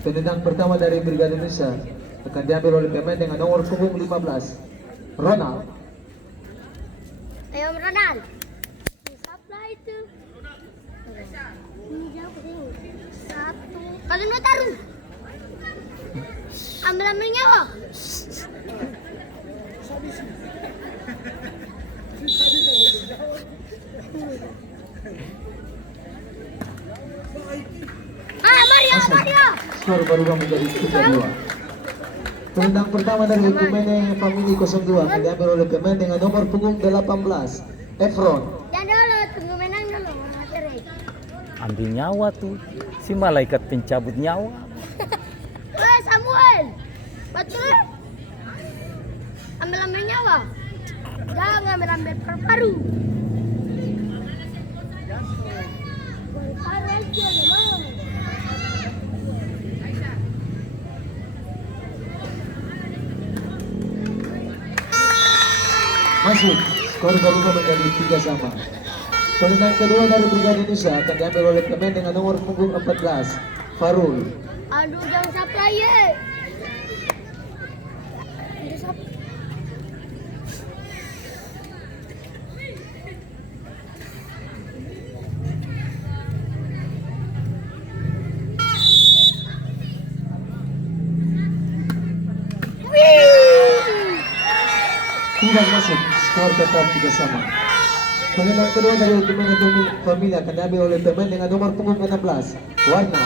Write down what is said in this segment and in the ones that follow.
Tendangan pertama dari Brigade Nusa akan diambil oleh pemain dengan nomor punggung 15, Ronald. Ayo Ronald. Supply itu. Ini jauh sih. Satu. Kalau mau taruh. Ambil nyawa. Mario. Skor berubah menjadi 3-2. Tendang pertama dari pemain Family 02 akan diambil oleh pemain dengan nomor punggung 18, Efron. Jangan dulu, tunggu menang dulu. Ambil nyawa tuh, si malaikat pencabut nyawa. Woi Samuel, betul? Ambil nyawa. Jangan ambil paru-paru. Paru aja mau. Masuk, skor berubah menjadi 3-3. Tendangan kedua dari Brigade Nusa akan diambil oleh pemain dengan nomor punggung 14, Farul. Aduh, jangan supply ya. Tidak masuk, skor tetap 3-3. Tendangan kedua dari pemain Family akan diambil oleh pemain dengan nomor punggung 16, Warna.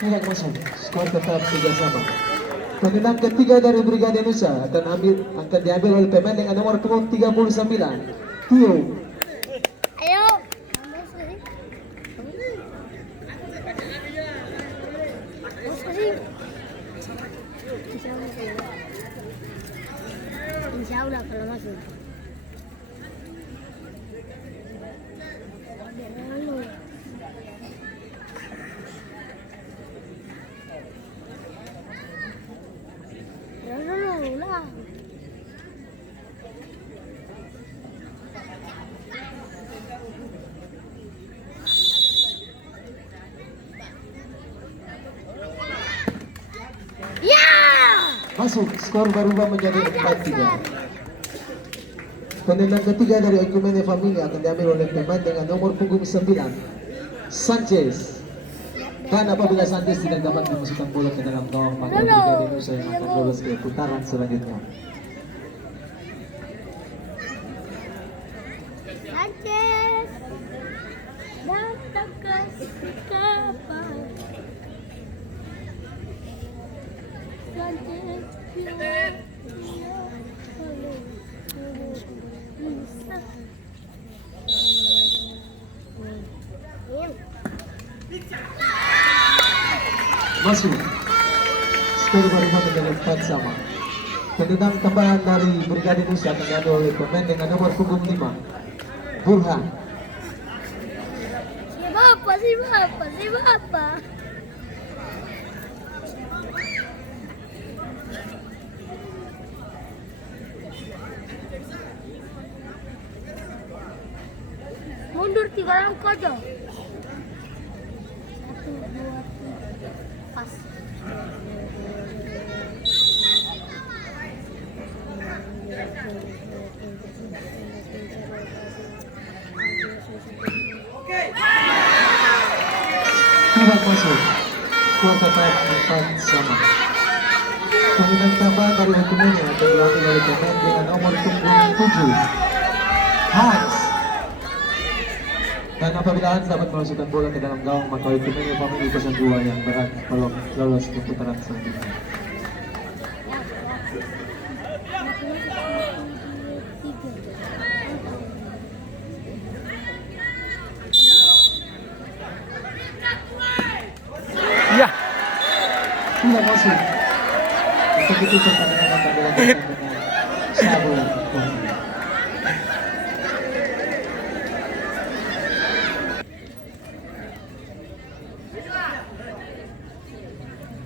Tidak masuk, skor tetap 3-3. Tendangan ketiga dari Brigade Nusa akan diambil oleh pemain dengan nomor punggung 39, Tio. Ayo. Insya Allah kalau masuk. Masuk, skor berubah menjadi 4-3. Tendangan ketiga dari Okumene Family akan diambil oleh pemain dengan nomor punggung 9, Sanchez. Dan apabila Sanchez tidak dapat memasukkan bola ke dalam gawang, maka Brigade Nusa yang akan lolos ke putaran selanjutnya. Sanchez datang ke kapal. Sanchez Masuk, skor berubah menjadi 4-4. Tendangan tambahan dari Brigade Nusa akan diambil oleh pemain dengan nomor punggung 5, Burhan. Si Bapak. Mundur 3 langkah aja. 1, 2, 3. Pas. Tidak masuk, skor tetap 4-4. Tendangan tambahan dari Okumene akan diambil oleh pemain dengan nomor punggung 7, Hans. Dan apabila Hans dapat memasukkan bola ke dalam gawang, maka Okumene Family 02 yang berat kalau lolos ke putaran selanjutnya. Ya, Tidak masuk. Nagkikita pa rin ang kabilang ng sabo.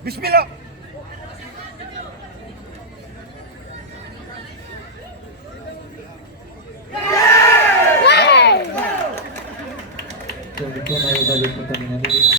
Bismillah. Hey! So, ito na ibalik po kami natin.